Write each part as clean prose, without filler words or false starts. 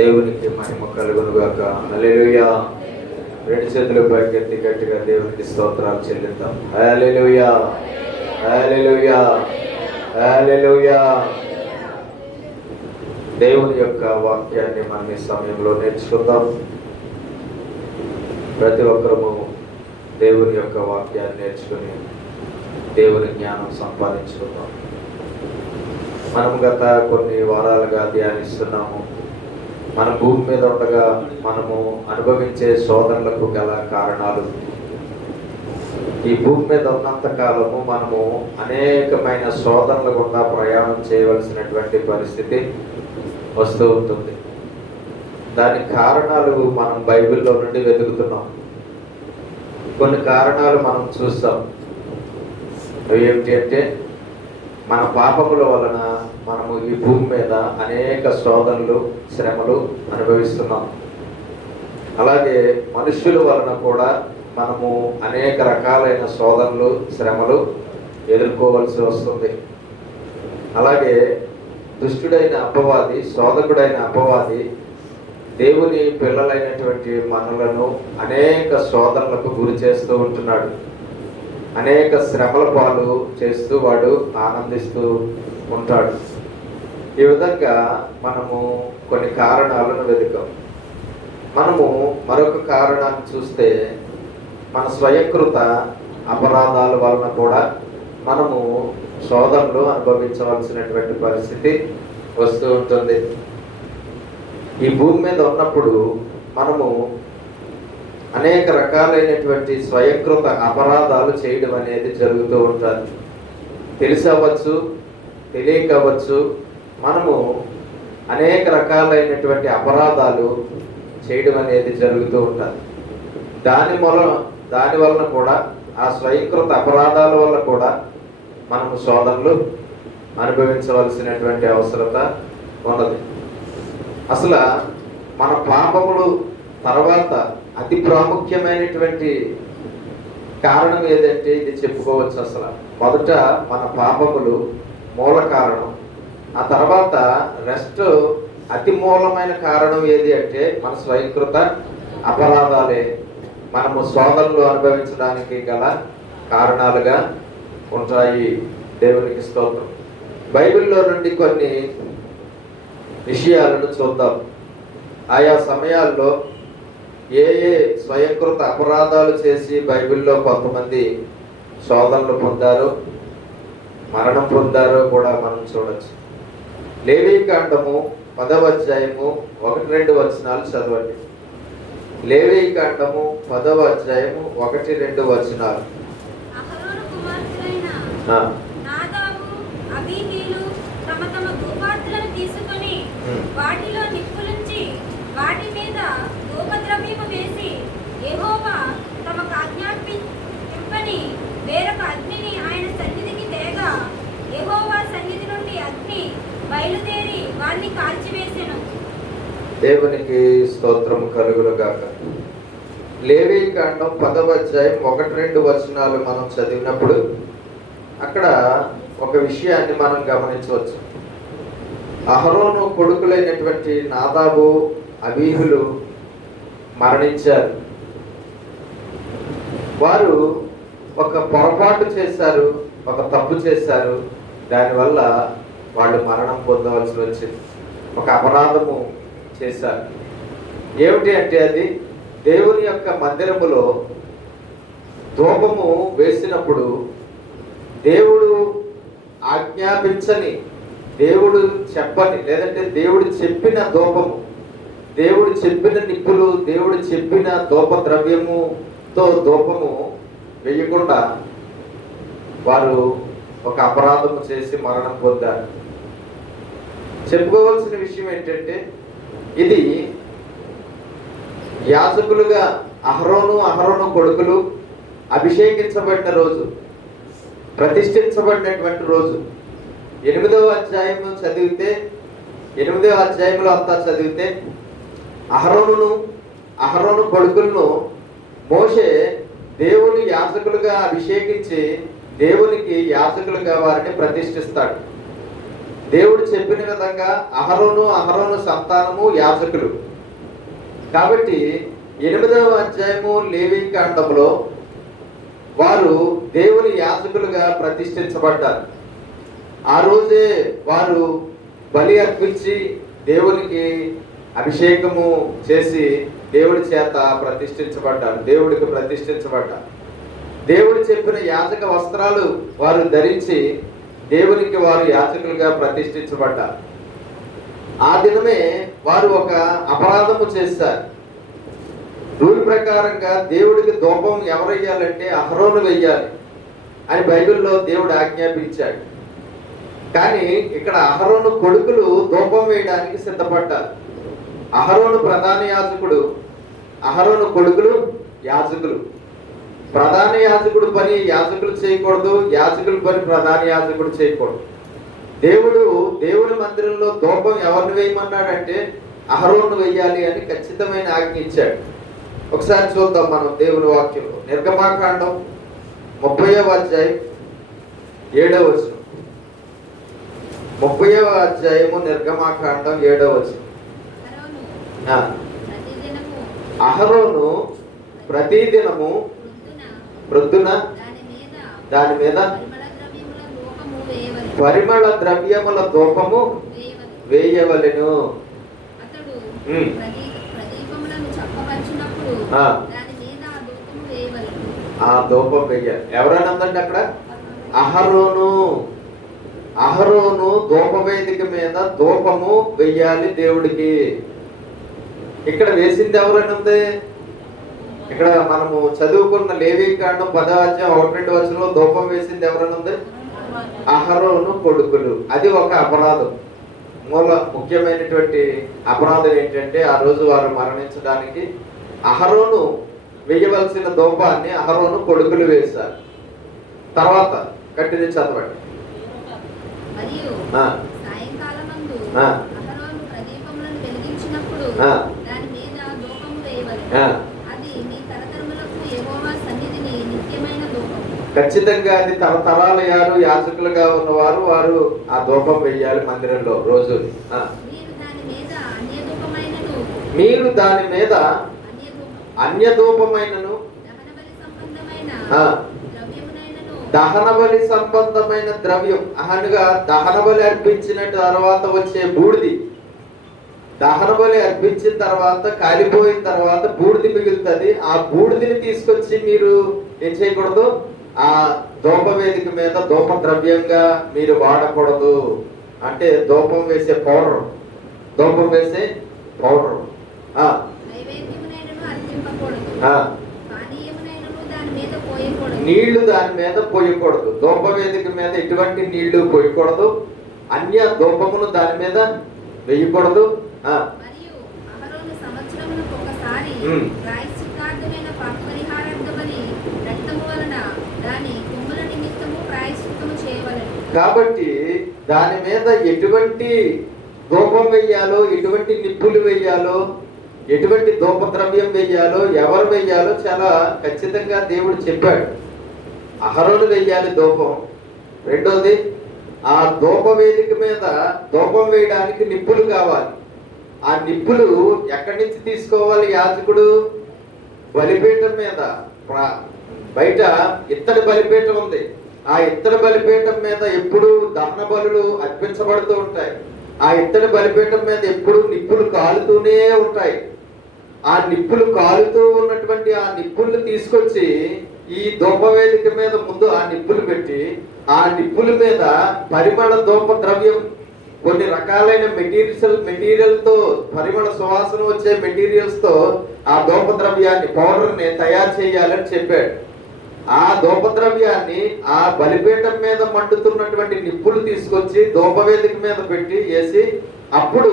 దేవునికి మహిమ కలుగునుగాక. హల్లెలూయా. రెండు చేతులు పైకెత్తి గట్టిగా దేవునికి స్తోత్రాలు చెల్లిద్దాం. హల్లెలూయా, హల్లెలూయా, హల్లెలూయా. దేవుని యొక్క వాక్యాన్ని మనం ఈ సమయంలో నేర్చుకుందాం. ప్రతి ఒక్కరము దేవుని యొక్క వాక్యాన్ని నేర్చుకుని దేవుని జ్ఞానం సంపాదించుకుందాం. మనం గత కొన్ని వారాలుగా ధ్యానిస్తున్నాము. మన భూమి మీద ఉండగా మనము అనుభవించే శోధనలకు గల కారణాలు. ఈ భూమి మీద ఉన్నంత కాలము మనము అనేకమైన శోధనల గుండా ప్రయాణం చేయవలసినటువంటి పరిస్థితి వస్తూ ఉంటుంది. దానికి కారణాలు మనం బైబిల్లో నుండి వెతుకుతున్నాం. కొన్ని కారణాలు మనం చూస్తాం. అవి ఏమిటి అంటే, మన పాపముల వలన మనము ఈ భూమి మీద అనేక శోధనలు, శ్రమలు అనుభవిస్తున్నాం. అలాగే మనుష్యుల వలన కూడా మనము అనేక రకాలైన శోధనలు, శ్రమలు ఎదుర్కోవలసి వస్తుంది. అలాగే దుష్టుడైన అపవాది, శోధకుడైన అపవాది దేవుని పిల్లలైనటువంటి మనలను అనేక శోధనలకు గురి చేస్తూ ఉంటున్నాడు. అనేక శ్రమల పాలు చేస్తూ వాడు ఆనందిస్తూ ఉంటాడు. ఈ విధంగా మనము కొన్ని కారణాలను వెతుకాం. మనము మరొక కారణాన్ని చూస్తే, మన స్వయంకృత అపరాధాల వలన కూడా మనము శోధనలు అనుభవించవలసినటువంటి పరిస్థితి వస్తూ ఉంటుంది. ఈ భూమి మీద ఉన్నప్పుడు మనము అనేక రకాలైనటువంటి స్వయంకృత అపరాధాలు చేయడం అనేది జరుగుతూ ఉంటుంది. తెలిసవచ్చు, తెలియకవచ్చు, మనము అనేక రకాలైనటువంటి అపరాధాలు చేయడం అనేది జరుగుతూ ఉంటుంది. దాని వలన కూడా, ఆ స్వయంకృత అపరాధాల వల్ల కూడా మనము శోధనలు అనుభవించవలసినటువంటి అవసరత ఉన్నది. అసలు మన పాపములు తర్వాత అతి ప్రాముఖ్యమైనటువంటి కారణం ఏదంటే ఇది చెప్పుకోవచ్చు. అసలు మొదట మన పాపములు మూల కారణం. ఆ తర్వాత రెస్ట్ అతి మూలమైన కారణం ఏది అంటే మన స్వయంకృత అపరాధాలే మనము శోధనలు అనుభవించడానికి గల కారణాలుగా ఉంటాయి. దేవునికి స్తోత్రం. బైబిల్లో నుండి కొన్ని విషయాలను చూద్దాం. ఆయా సమయాల్లో ఏ స్వయంకృత అపరాధాలు చేసి బైబిల్లో కొంతమంది శోధనలు పొందారో, మరణం పొందారో కూడా మనం చూడొచ్చు. లేవీకాండము 10వ అధ్యాయము 1-2 వచనాలు చదవండి. లేవీకాండము 10వ అధ్యాయము 1-2 వచనాలు. వాటిలో నిప్పులుంచి వాటి మీద ధూపద్రవ్యము వేసి యెహోవా తమకు ఆజ్ఞాపింపని వేరొక అగ్నిని ఆయన సన్నిధికి తేగా యెహోవా సన్నిధి నుండి అగ్ని బయలుదేరి వారిని కాల్చివేసెను. దేవునికి స్తోత్రం కలుగునుగాక. లేవీకాండం 10వ అధ్యాయం 1-2 వచనాలు మనం చదివినప్పుడు అక్కడ ఒక విషయాన్ని మనం గమనించవచ్చు. అహరోను కొడుకులైనటువంటి నాదాబు, అబీహులు మరణించారు. వారు ఒక పొరపాటు చేశారు, ఒక తప్పు చేశారు. దానివల్ల వాళ్ళు మరణం పొందవలసి వచ్చింది. ఒక అపరాధము చేశారు. ఏమిటి అంటే, అది దేవుని యొక్క మందిరములో ధూపము వేసినప్పుడు దేవుడు ఆజ్ఞాపించని, దేవుడు చెప్పని, లేదంటే దేవుడు చెప్పిన ధూపము, దేవుడు చెప్పిన నిప్పులు, దేవుడు చెప్పిన ధూప ద్రవ్యముతో ధూపము వేయకుండా వారు ఒక అపరాధము చేసి మరణం పొందారు. చెప్పుకోవాల్సిన విషయం ఏంటంటే, ఇది యాజకులుగా అహరోను కొడుకులు అభిషేకించబడిన రోజు, ప్రతిష్ఠించబడినటువంటి రోజు. 8వ అధ్యాయం చదివితే, 8వ అధ్యాయంలో అంతా చదివితే అహరోను కొడుకులను మోషే దేవుని యాజకులుగా అభిషేకించి దేవునికి యాజకులుగా వారిని ప్రతిష్ఠిస్తాడు. దేవుడు చెప్పిన విధంగా అహరోను సంతానము యాజకులు. కాబట్టి 8వ అధ్యాయము లేవి కాండంలో వారు దేవుని యాజకులుగా ప్రతిష్ఠించబడ్డారు. ఆ రోజే వారు బలి అర్పించి దేవునికి అభిషేకము చేసి దేవుడి చేత ప్రతిష్ఠించబడ్డారు, దేవుడికి ప్రతిష్ఠించబడ్డారు. దేవుడు చెప్పిన యాజక వస్త్రాలు వారు ధరించి దేవునికి వారు యాజకులుగా ప్రతిష్ఠించబడ్డారు. ఆ దినమే వారు ఒక అపరాధము చేశారు. రూల్ ప్రకారంగా దేవుడికి ధూపం ఎవరు వెయ్యాలంటే అహరోను వెయ్యాలి అని బైబిల్లో దేవుడు ఆజ్ఞాపించాడు. కానీ ఇక్కడ అహరోను కొడుకులు ధూపం వేయడానికి సిద్ధపడ్డారు. అహరోను ప్రధాన యాజకుడు, అహరోను కొడుకులు యాజకులు. ప్రధాన యాజకుడు పని యాజకులు చేయకూడదు, యాజకుల పని ప్రధాన యాజకుడు చేయకూడదు. దేవుని మందిరంలో ధూపం ఎవరిని వేయమన్నాడంటే అహరోను వెయ్యాలి అని ఖచ్చితమైన ఆజ్ఞ ఇచ్చాడు. ఒకసారి చూద్దాం మనం దేవుని వాక్యంలో. నిర్గమాకాండం 30వ అధ్యాయం 7వ వచనం. 30వ అధ్యాయము నిర్గమాకాండం 7వ వచనం. అహరోను ప్రతిదినము ప్రొద్దున దాని మీద పరిమళ ద్రవ్యముల ధూపము వేయవలెను. ఆ ధూపం వేయాలి. ఎవరనందండి అక్కడ? అహరోను ధూపవేదిక మీద ధూపము వెయ్యాలి దేవుడికి. ఇక్కడ వేసింది ఎవరని ఉంది? ఇక్కడ మనము చదువుకున్న లేవీకాండం 10వ అధ్యాయం 1-2 వచనంలో ధూపం వేసింది ఎవరని ఉంది? అహరోను కొడుకులు. అది ఒక అపరాధం. ముఖ్యమైనటువంటి అపరాధం ఏంటంటే ఆ రోజు వారు మరణించడానికి అహరోను వేయవలసిన ధూపాన్ని అహరోను కొడుకులు వేశారు. తర్వాత కట్టిని చదవండి. ఖచ్చితంగా అది తరతరాల యాజకులుగా ఉన్నవారు వారు ఆ ధూపం వేయాలి మందిరంలో రోజు. మీరు దాని మీద అన్యధూపమైనను దహన బలి సంబంధమైన ద్రవ్యం అనగా దహన బలి అర్పించిన తర్వాత వచ్చే బూడిది, దహన బలి అర్పించిన తర్వాత కాలిపోయిన తర్వాత బూడిది మిగులుతుంది. ఆ బూడిదిని తీసుకొచ్చి మీరు ఏం చేయకూడదు? ఆ ధూప వేదిక మీద ధూప ద్రవ్యంగా మీరు వాడకూడదు. అంటే ధూపం వేసే పౌడర్, ధూపం వేసే పౌడర్. నీళ్లు దాని మీద పోయకూడదు. ధూప వేదిక మీద ఎటువంటి నీళ్లు పోయకూడదు. అన్య ధూపమును దాని మీద వేయకూడదు. కాబట్టి దాని మీద ఎటువంటి ధూపం వెయ్యాలో, ఎటువంటి నిప్పులు వెయ్యాలో, ఎటువంటి ధూప ద్రవ్యం వెయ్యాలో, ఎవరు వెయ్యాలో చాలా ఖచ్చితంగా దేవుడు చెప్పాడు. అహరోను వెయ్యాలి ధూపం. రెండోది, ఆ ధూప వేదిక మీద ధూపం వేయడానికి నిప్పులు కావాలి. ఆ నిప్పులు ఎక్కడి నుంచి తీసుకోవాలి? యాజకుడు బలిపీఠం మీద, బయట ఇత్తడి బలిపీఠం ఉంది. ఆ ఇత్తడి బలిపీఠం మీద ఎప్పుడు దహన బలులు అర్పించబడుతూ ఉంటాయి. ఆ ఇత్తడి బలిపీఠం మీద ఎప్పుడు నిప్పులు కాలుతూనే ఉంటాయి. ఆ నిప్పులు కాలుతూ ఉన్నటువంటి ఆ నిప్పులు తీసుకొచ్చి ఈ ధూపవేదిక మీద ముందు ఆ నిప్పులు పెట్టి, ఆ నిప్పుల మీద పరిమళ ధూప ద్రవ్యం, కొన్ని రకాలైన మెటీరియల్తో, పరిమళ సువాసన వచ్చే మెటీరియల్స్ తో ఆ ధూప ద్రవ్యాన్ని, పౌడర్ని తయారు చేయాలని చెప్పాడు. ఆ ధూప ద్రవ్యాన్ని ఆ బలిపీఠం మీద మండుతున్నటువంటి నిప్పులు తీసుకొచ్చి ధూపవేదిక మీద పెట్టి వేసి, అప్పుడు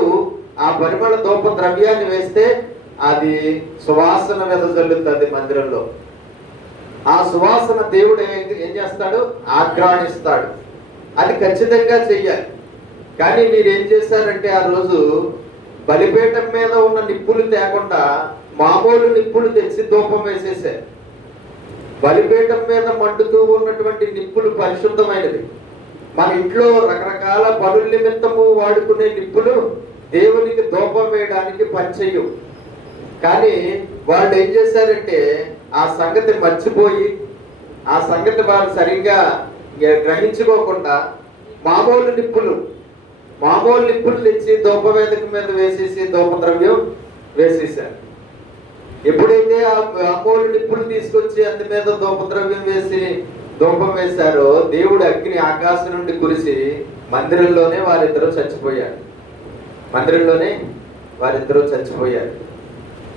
ఆ పరిమళ ధూప ద్రవ్యాన్ని వేస్తే అది సువాసన వెదజల్లుతుంది మందిరంలో. ఆ సువాసన దేవుడు ఏం చేస్తాడు? ఆగ్రాణిస్తాడు. అది ఖచ్చితంగా చెయ్యాలి. కానీ మీరు ఏం చేశారంటే ఆ రోజు బలిపీఠం మీద ఉన్న నిప్పులు తేకుండా మామూలు నిప్పులు తెచ్చి ధూపం వేసేసారు. బలిపీఠం మీద మండుతూ ఉన్నటువంటి నిప్పులు పరిశుద్ధమైనవి, మన ఇంట్లో రకరకాల పనుల నిమిత్తము వాడుకునే నిప్పులు దేవునికి ధూపం వేయడానికి పనిచేయవు. కానీ వాళ్ళు ఏం చేశారంటే ఆ సంగతి మర్చిపోయి, ఆ సంగతి వారు సరిగ్గా గ్రహించుకోకుండా మామూలు నిప్పులు తెచ్చి ధూపవేదిక మీద వేసేసి ధూపద్రవ్యం వేసేసారు. ఎప్పుడైతే ఆ మామూలు నిప్పులు తీసుకొచ్చి అందు మీద ధూపద్రవ్యం వేసి ధూపం వేశారో, దేవుడు అగ్ని ఆకాశం నుండి కురిసి మందిరంలోనే వారిద్దరూ చచ్చిపోయారు.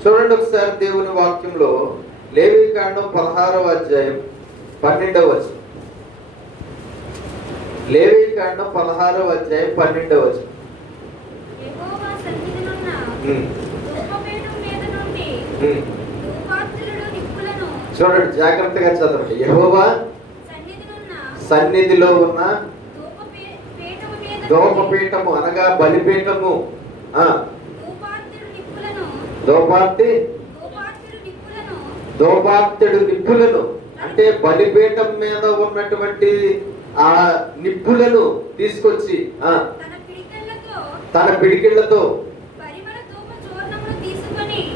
చూడండి ఒకసారి దేవుని వాక్యంలో లేవీకాండం 16వ అధ్యాయం 12వ వచనం. లేవీకాండం 16వ అధ్యాయం 12వ వచనం. యెహోవా సన్నిధినున్న ధూపపీఠం మీద నుండి ధూపార్తులు నిప్పులను, చూడండి జాగ్రత్తగా చదవండి. యెహోవా సన్నిధిలో ఉన్న ధూపపీఠము అనగా బలిపీఠము, ధూపార్తుడు నిప్పులను అంటే బలిపీఠం మీద ఉన్నటువంటి ఆ నిప్పులను తీసుకొచ్చి తన పిడికిళ్లతో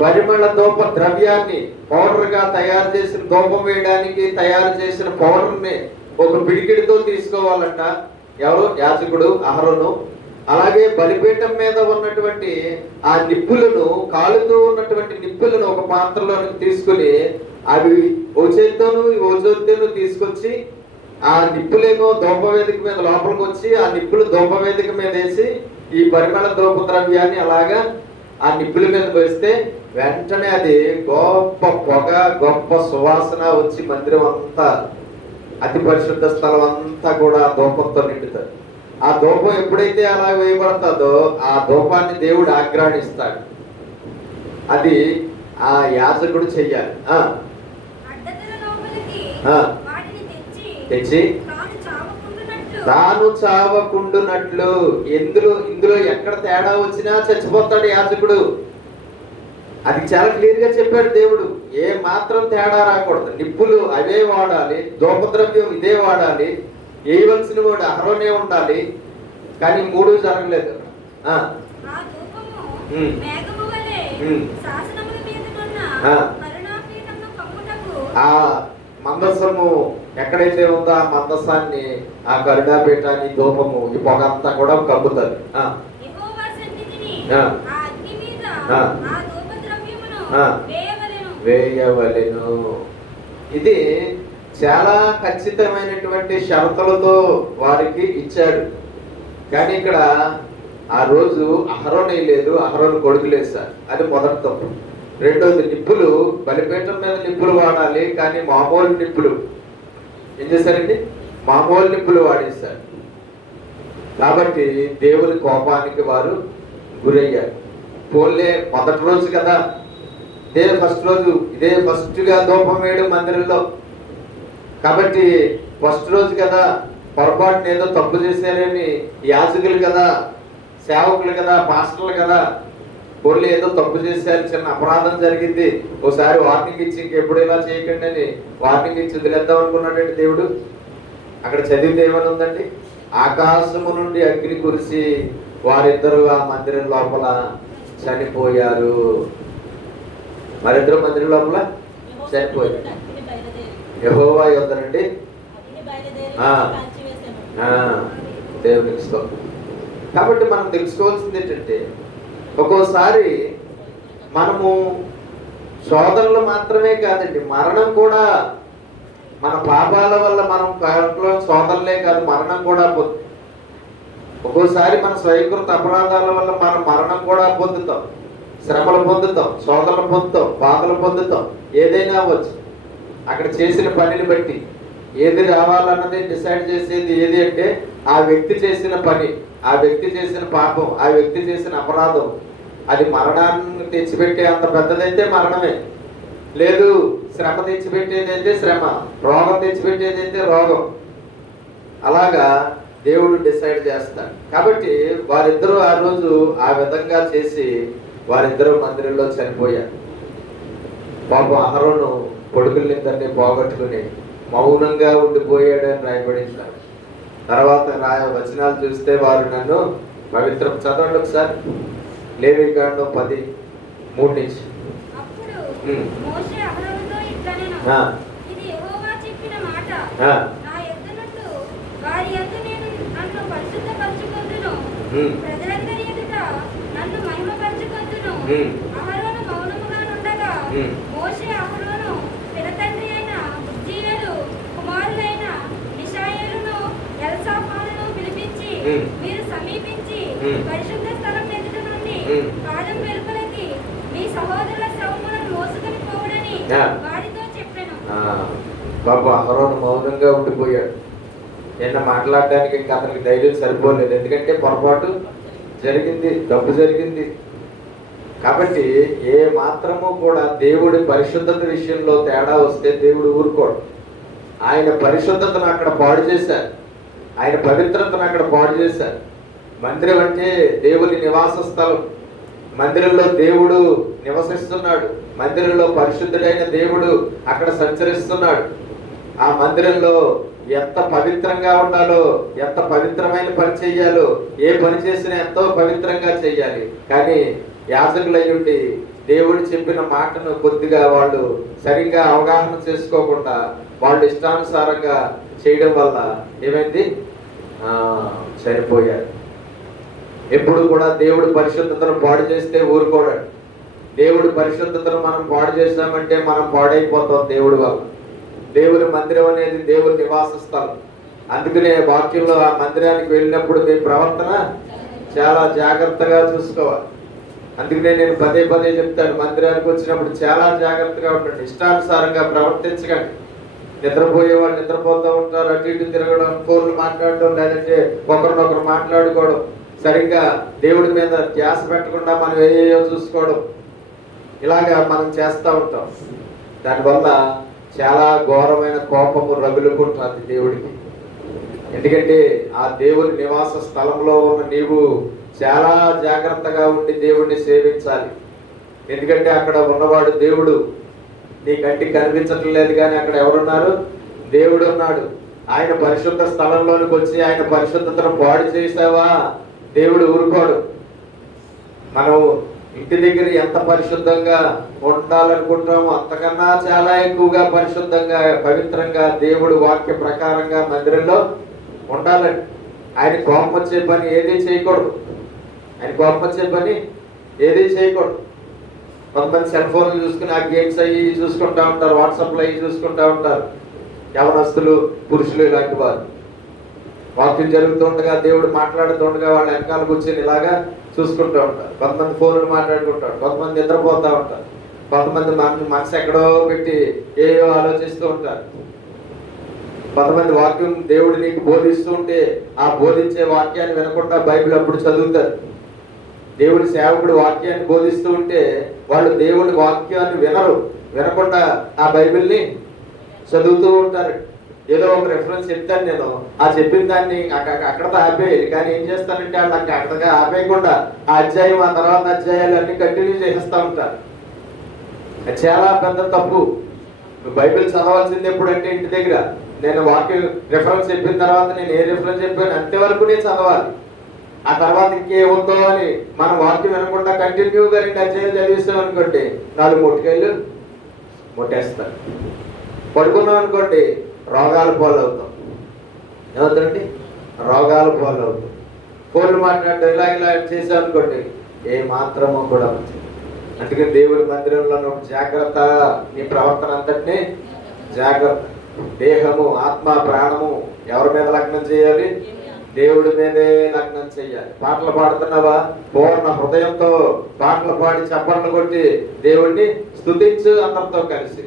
పరిమళ ధూప ద్రవ్యాన్ని పౌడర్ గా తయారు చేసిన, ధూపం వేయడానికి తయారు చేసిన పౌడర్ ని ఒక పిడికిడితో తీసుకోవాలంట. ఎవరు? యాజకుడు అహరోను. అలాగే బలిపీఠం మీద ఉన్నటువంటి ఆ నిప్పులను, కాలుతూ ఉన్నటువంటి నిప్పులను ఒక పాత్రలోనికి తీసుకుని అవి ఓ చేత్తోను తీసుకొచ్చి ఆ నిప్పులేమో ధూపవేదిక మీద లోపలికి వచ్చి ఆ నిప్పులు ధూపవేదిక మీద వేసి ఈ పరిమళ ధూప ద్రవ్యాన్ని అలాగా ఆ నిప్పుల మీద వేస్తే వెంటనే అది గొప్ప పొగ, గొప్ప సువాసన వచ్చి మందిరం అంతా, అతి పరిశుద్ధ స్థలం అంతా కూడా ధూపంతో నిండుతుంది. ఆ ధూపం ఎప్పుడైతే అలా వేయబడతాదో ఆ ధూపాన్ని దేవుడు ఆగ్రహిస్తాడు. అది ఆ యాజకుడు చెయ్యాలి. తెచ్చి తాను చావకుండునట్లు. ఇందులో ఎక్కడ తేడా వచ్చినా చచ్చిపోతాడు యాజకుడు. అది చాలా క్లియర్ గా చెప్పాడు దేవుడు. ఏ మాత్రం తేడా రాకూడదు. నిప్పులు అవే వాడాలి, ధూపద్రవ్యం ఇదే వాడాలి, వేయవలసిన వాడు అహరోనే ఉండాలి. కానీ మూడు జరగలేదు. ఆ మందసము ఎక్కడైతే ఉందో ఆ మందసాన్ని, ఆ కరుణాపీఠాన్ని, ధూపము, ఈ పొగ అంతా కూడా కమ్ముతుంది. వేయవలెను. ఇది చాలా ఖచ్చితమైనటువంటి షరతులతో వారికి ఇచ్చాడు. కానీ ఇక్కడ ఆ రోజు అహరోనే లేదు, అహరోను కొడుకు లేదు సార్. అది మొదటి తప్పు. రెండోది, నిప్పులు బలిపీఠం మీద నిప్పులు వాడాలి, కానీ మామూలు నిప్పులు ఏం చేశారండి? మామూలు నిప్పులు వాడేశారు. కాబట్టి దేవుని కోపానికి వారు గురయ్యారు. పోన్లే మొదటి రోజు కదా, ఇదే ఫస్ట్ రోజు, ఇదే ఫస్ట్గా ధూపం వేయడం మందిరంలో. కాబట్టి ఫస్ట్ రోజు కదా, పొరపాటున ఏదో తప్పు చేశారని యాజకులు కదా, సేవకులు కదా, పాస్టర్లు కదా, పోన్లే ఏదో తప్పు చేశారు, చిన్న అపరాధం జరిగింది, ఓసారి వార్నింగ్ ఇచ్చి ఇంకెప్పుడు ఇలా చేయకండి అని వార్నింగ్ ఇచ్చి వదిలేద్దాం అనుకున్నాడండి దేవుడు. అక్కడ చదివితే ఏమని ఉందండి? ఆకాశము నుండి అగ్ని కురిసి వారిద్దరు ఆ మందిరం లోపల చనిపోయారు. మరిద్దరు మందిరం లోపల చనిపోయారు. యెహోవా యొద్ద నుండి దేవునికి స్తోత్రం. కాబట్టి మనం తెలుసుకోవాల్సింది ఏంటంటే, ఒక్కోసారి మనము శోధనలు మాత్రమే కాదండి, మరణం కూడా మన పాపాల వల్ల మనం శోధనలే కాదు, మరణం కూడా పొందుతాం. ఒక్కోసారి మన స్వయంకృత అపరాధాల వల్ల మనం మరణం కూడా పొందుతాం, శ్రమలు పొందుతాం, శోధనలు పొందుతాం, బాధలు పొందుతాం. ఏదైనా అవ్వచ్చు. అక్కడ చేసిన పనిని బట్టి ఏది రావాలన్నది డిసైడ్ చేసేది ఏది అంటే ఆ వ్యక్తి చేసిన పని, ఆ వ్యక్తి చేసిన పాపం, ఆ వ్యక్తి చేసిన అపరాధం. అది మరణాన్ని తెచ్చిపెట్టే అంత పెద్దదైతే మరణమే. లేదు, శ్రమ తెచ్చిపెట్టేదైతే శ్రమ, రోగం తెచ్చిపెట్టేదైతే రోగం. అలాగా దేవుడు డిసైడ్ చేస్తాడు. కాబట్టి వారిద్దరూ ఆ రోజు ఆ విధంగా చేసి వారిద్దరూ మందిరంలో చనిపోయారు. పాపం అహరోను కొడుకులిద్దరిని పోగొట్టుకుని మౌనంగా ఉండిపోయాడని రాయబడింది. తర్వాత వచనాలు చూస్తే వారు నన్ను పవిత్రం, చదవండి ఒకసారి, లేవికాండం 10:3 నుంచి. అప్పుడు ఉమ్. మోషే అహరోనుతో ఇట్లనెను, ఆ, ఇది యెహోవా చెప్పిన మాట. ఆ, నా యొద్ద నుండి వారి యొద్ద నేను నన్ను పరిశుద్ధపరచుకొందును, ఉమ్, ప్రజలందరి ఎదుట నన్ను మహిమపరచుకొందును. ఉమ్, అహరోను మౌనముగా నుండగా ఉమ్. మోషే అహరోను పినతండ్రి అయిన ఉజ్జీయేలు కుమారులైన మిషాయేలును ఎల్సాఫానును పిలిపించి, ఉమ్. మీరు సమీపించి ఉమ్. పరిశుద్ధ స్థలం ఎదుట నుండి ఉమ్. పాదం వెలుపలకి మీ సహోదరుల శవములను మోసుకొని పోవుడని ఆ. వారితో చెప్పెను. ఆ, బాబు అహరోను మౌనంగా ఉండిపోయాడు. నిన్న మాట్లాడడానికి ఇంకా అతనికి ధైర్యం సరిపోలేదు, ఎందుకంటే పొరపాటు జరిగింది, తప్పు జరిగింది. కాబట్టి ఏ మాత్రము కూడా దేవుడి పరిశుద్ధత విషయంలో తేడా వస్తే దేవుడు ఊరుకోడు. ఆయన పరిశుద్ధతను అక్కడ పాడు చేశారు, ఆయన పవిత్రతను అక్కడ పాడు చేశారు. మందిరం అంటే దేవుని నివాస స్థలం, మందిరంలో దేవుడు నివసిస్తున్నాడు, మందిరంలో పరిశుద్ధుడైన దేవుడు అక్కడ సంచరిస్తున్నాడు. ఆ మందిరంలో ఎంత పవిత్రంగా ఉండాలో, ఎంత పవిత్రమైన పని చెయ్యాలో, ఏ పని చేసినా ఎంతో పవిత్రంగా చెయ్యాలి. కానీ యాజకులయ్యుండి దేవుడు చెప్పిన మాటను కొద్దిగా వాళ్ళు సరిగ్గా అవగాహన చేసుకోకుండా వాళ్ళు ఇష్టానుసారంగా చేయడం వల్ల ఏమైంది, చనిపోయారు. ఎప్పుడు కూడా దేవుడు పరిశుద్ధతను పాడు చేస్తే ఊరుకోడాడు. దేవుడి పరిశుద్ధతను మనం పాడు చేసామంటే మనం పాడైపోతాం దేవుడి వల్ల. దేవుని మందిరం అనేది దేవుని నివాస స్థలం. అందుకనే వాక్యంలో ఆ మందిరానికి వెళ్ళినప్పుడు మీ ప్రవర్తన చాలా జాగ్రత్తగా చూసుకోవాలి. అందుకనే నేను పదే పదే చెప్తాను, మందిరానికి వచ్చినప్పుడు చాలా జాగ్రత్తగా ఉండండి, ఇష్టానుసారంగా ప్రవర్తించకండి. నిద్రపోయే వాళ్ళు నిద్రపోతూ ఉంటారు, అటు ఇటు తిరగడం, ఫోన్లు మాట్లాడడం, లేదంటే ఒకరినొకరు మాట్లాడుకోవడం, సరిగ్గా దేవుడి మీద ధ్యాస పెట్టకుండా మనం ఏయో చూసుకోవడం, ఇలాగా మనం చేస్తూ ఉంటాం. దానివల్ల చాలా ఘోరమైన కోపము రగులుకుంటుంది దేవుడికి. ఎందుకంటే ఆ దేవుని నివాస స్థలంలో ఉన్న నీవు చాలా జాగ్రత్తగా ఉండి దేవుడిని సేవించాలి. ఎందుకంటే అక్కడ ఉన్నవాడు దేవుడు, నీ కంటికి కనిపించటం లేదు, కానీ అక్కడ ఎవరున్నారు, దేవుడు ఉన్నాడు. ఆయన పరిశుద్ధ స్థలంలోనికి వచ్చి ఆయన పరిశుద్ధతను పాడు చేసావా, దేవుడు ఊరుకోడు. మనం ఇంటి దగ్గర ఎంత పరిశుద్ధంగా ఉండాలనుకుంటామో అంతకన్నా చాలా ఎక్కువగా పరిశుద్ధంగా, పవిత్రంగా, దేవుడు వాక్య ప్రకారంగా మందిరంలో ఉండాలండి. ఆయన కోపం వచ్చే పని ఏదీ చేయకూడదు, ఆయన కోపం వచ్చే పని ఏదీ చేయకూడదు. కొంతమంది సెల్ ఫోన్లు చూసుకుని ఆ గేమ్స్ అవి చూసుకుంటూ ఉంటారు, వాట్సాప్లో అవి చూసుకుంటూ ఉంటారు, యవనస్తులు, పురుషులు ఇలాంటి వారు. వాక్యం జరుగుతుండగా, దేవుడు మాట్లాడుతుండగా వాళ్ళ వెనకాల కూర్చొని ఇలాగా చూసుకుంటూ ఉంటారు. కొంతమంది ఫోన్లు మాట్లాడుకుంటారు, కొంతమంది నిద్రపోతూ ఉంటారు, కొంతమంది మనసు ఎక్కడో పెట్టి ఏయో ఆలోచిస్తూ ఉంటారు. కొంతమంది వాక్యం దేవుడు నీకు బోధిస్తూ ఉంటే ఆ బోధించే వాక్యాన్ని వినకుండా బైబిల్ అప్పుడు చదువుతారు. దేవుడి సేవకుడు వాక్యాన్ని బోధిస్తూ ఉంటే వాళ్ళు దేవుడి వాక్యాన్ని వినకుండా ఆ బైబిల్ని చదువుతూ ఉంటారు. ఏదో ఒక రెఫరెన్స్ చెప్తాను నేను, ఆ చెప్పిన దాన్ని అక్కడతో ఆపేయాలి. కానీ ఏం చేస్తానంటే వాళ్ళు అక్కడగా ఆపేయకుండా ఆ అధ్యాయం, ఆ తర్వాత అధ్యాయాలు అన్ని కంటిన్యూ చేస్తూ ఉంటారు. అది చాలా పెద్ద తప్పు. బైబిల్ చదవాల్సింది ఎప్పుడంటే ఇంటి దగ్గర నేను వాక్యం రెఫరెన్స్ చెప్పిన తర్వాత నేను ఏ రెఫరెన్స్ చెప్పాను అంతవరకు నేను చదవాలి. ఆ తర్వాత ఇంకేముందో అని మనం వాక్యం వినకుండా కంటిన్యూగా 2 అధ్యాయాలు చదివిస్తాం అనుకోండి, 4 మొట్టికాయలు మొట్టేస్తారు. పడుకున్నాం అనుకోండి, రోగాల పాలవుతాం. ఏమవుతుందండి, రోగాల పాలవుతాం. ఫోన్లు మాట్లాడటం ఇలా చేసాం అనుకోండి, ఏ మాత్రమో కూడా వచ్చింది. అందుకని దేవుడి మందిరంలో జాగ్రత్త, నీ ప్రవర్తన అంతటినీ జాగ్రత్త. దేహము, ఆత్మ, ప్రాణము ఎవరి మీద లగ్నం చేయాలి, దేవుడి మీదే లగ్నం చేయాలి. పాటలు పాడుతున్నావా, పూర్ణ హృదయంతో పాటలు పాడి చప్పట్లు కొట్టి దేవుడిని స్తుతించు అందరితో కలిసి.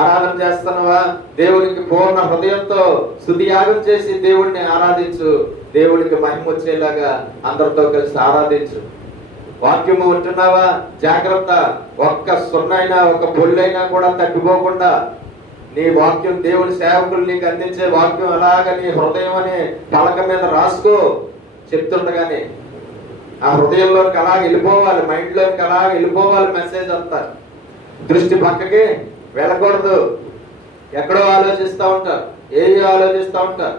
ఆరాధన చేస్తున్నావా, దేవునికి పూర్ణ హృదయంతో స్తుతి యాగం చేసి దేవుడిని ఆరాధించు. దేవుడికి మహిమ వచ్చేలాగా అందరితో కలిసి ఆరాధించు. వాక్యము ఉంటున్నావా, జాగ్రత్త. ఒక్క సున్నైనా, ఒక పొల్లైనా కూడా తప్పిపోకుండా నీ వాక్యం, దేవుని సేవకులు నీకు అందించే వాక్యం అలాగా నీ హృదయం అనే పలక మీద రాసుకో. చెప్తుండగానే ఆ హృదయంలోనికి అలాగ వెళ్ళిపోవాలి, మైండ్లోనికి అలాగ వెళ్ళిపోవాలి మెసేజ్ అంతా. దృష్టి పక్కకి వెళ్ళకూడదు. ఎక్కడో ఆలోచిస్తూ ఉంటారు, ఏ ఆలోచిస్తూ ఉంటారు.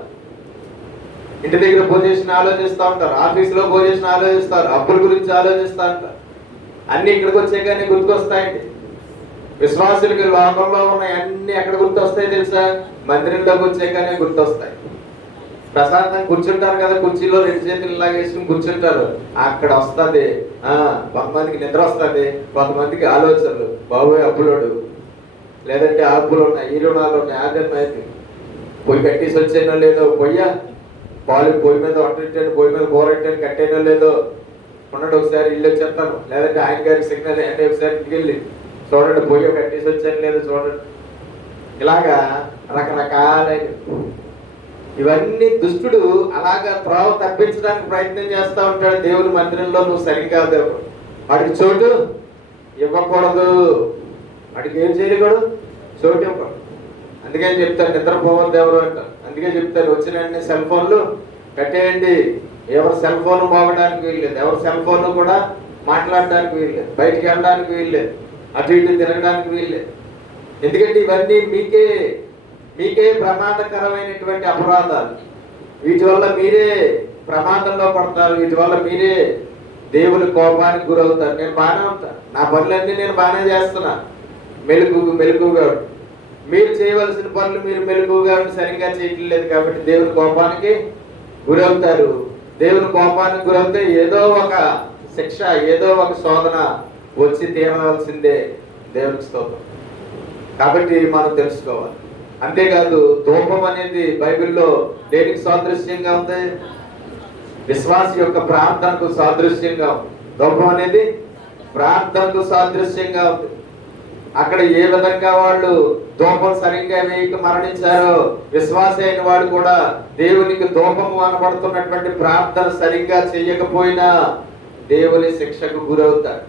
ఇంటి దగ్గర పొజిషన్ ఆలోచిస్తూ ఉంటారు, ఆఫీసులో పొజిషన్ ఆలోచిస్తారు, అప్పుల గురించి ఆలోచిస్తూ ఉంటారు. అన్ని ఇక్కడికి వచ్చాకనే గుర్తుకొస్తాయండి. విశ్వాసులకి లోకంలో ఉన్న అన్ని ఎక్కడ గుర్తొస్తాయి తెలుసా? మందిరంలోకి వచ్చాకనే గుర్తొస్తాయి. ప్రశాంతంగా కూర్చుంటారు కదా, కుర్చీలో రెండు చేతులు లాగేసుకుని కూర్చుంటారు, అక్కడ వస్తుంది. కొంతమందికి నిద్ర వస్తుంది, కొంతమందికి ఆలోచనలు, బాబోయ్ అప్పులోడు, లేదంటే ఆ అప్పులు ఉన్నాయి, ఈ రుణాలు ఉన్నాయి, ఆదరణ పొయ్యి కట్టేసి వచ్చేనో లేదో, పొయ్యి మీద వంటెట్టాను, పొయ్యి మీద కూరెట్టాను, కట్టేనో లేదో, ఉన్నాడు ఒకసారి ఇల్లు వచ్చేస్తాను, లేదంటే ఆయన గారికి సిగ్నల్ అంటే ఒకసారి ఇంటికి వెళ్ళి చూడండి పొయ్యి కట్టేసి వచ్చాను లేదో చూడండి. ఇలాగా రకరకాలైన ఇవన్నీ దుష్టుడు అలాగా త్రోవ తప్పించడానికి ప్రయత్నం చేస్తూ ఉంటాడు. దేవుని మందిరంలో నువ్వు సరిగ్గా వాడికి చోటు ఇవ్వకూడదు, వాడికి ఏం చేయకూడదు, చోటు ఇవ్వకూడదు. అందుకే చెప్తాను నిద్రపోవద్దు ఎవరు అంటారు. అందుకే చెప్తాను వచ్చిన సెల్ ఫోన్లు కట్టేయండి. ఎవరు సెల్ ఫోన్ మోగడానికి వీల్లేదు, ఎవరు సెల్ ఫోన్ కూడా మాట్లాడడానికి వీల్లేదు, బయటికి వెళ్ళడానికి వీల్లేదు, అటు ఇటు తిరగడానికి వీల్లేదు. ఎందుకంటే ఇవన్నీ మీకే ప్రమాదకరమైనటువంటి అపరాధాలు. వీటి వల్ల మీరే ప్రమాదంలో పడతారు, వీటి వల్ల మీరే దేవుని కోపానికి గురవుతారు. నేను బాగానే ఉంటాను, నా పనులన్నీ నేను బాగానే చేస్తున్నా, మెలకుగా మీరు చేయవలసిన పనులు మీరు మెలకుగా సరిగ్గా చేయట్లేదు కాబట్టి దేవుని కోపానికి గురవుతారు. దేవుని కోపానికి గురవుతే ఏదో ఒక శిక్ష, ఏదో ఒక శోధన వచ్చి తీరవలసిందే. దేవునికి స్తోత్రం. కాబట్టి మనం తెలుసుకోవాలి. అంతేకాదు ధూపం అనేది బైబిల్లో దేనికి సాదృశ్యంగా ఉంది? విశ్వాసి యొక్క ప్రార్థనకు సాదృశ్యంగా ఉంది. ధూపం అనేది ప్రార్థనకు సాదృశ్యంగా ఉంది. అక్కడ ఏ విధంగా వాళ్ళు ధూపం సరిగ్గా వేయక మరణించారో, విశ్వాసి అయిన వాడు కూడా దేవునికి ధూపము అనబడుతున్నటువంటి ప్రార్థన సరిగ్గా చేయకపోయినా దేవుని శిక్షకు గురవుతారు.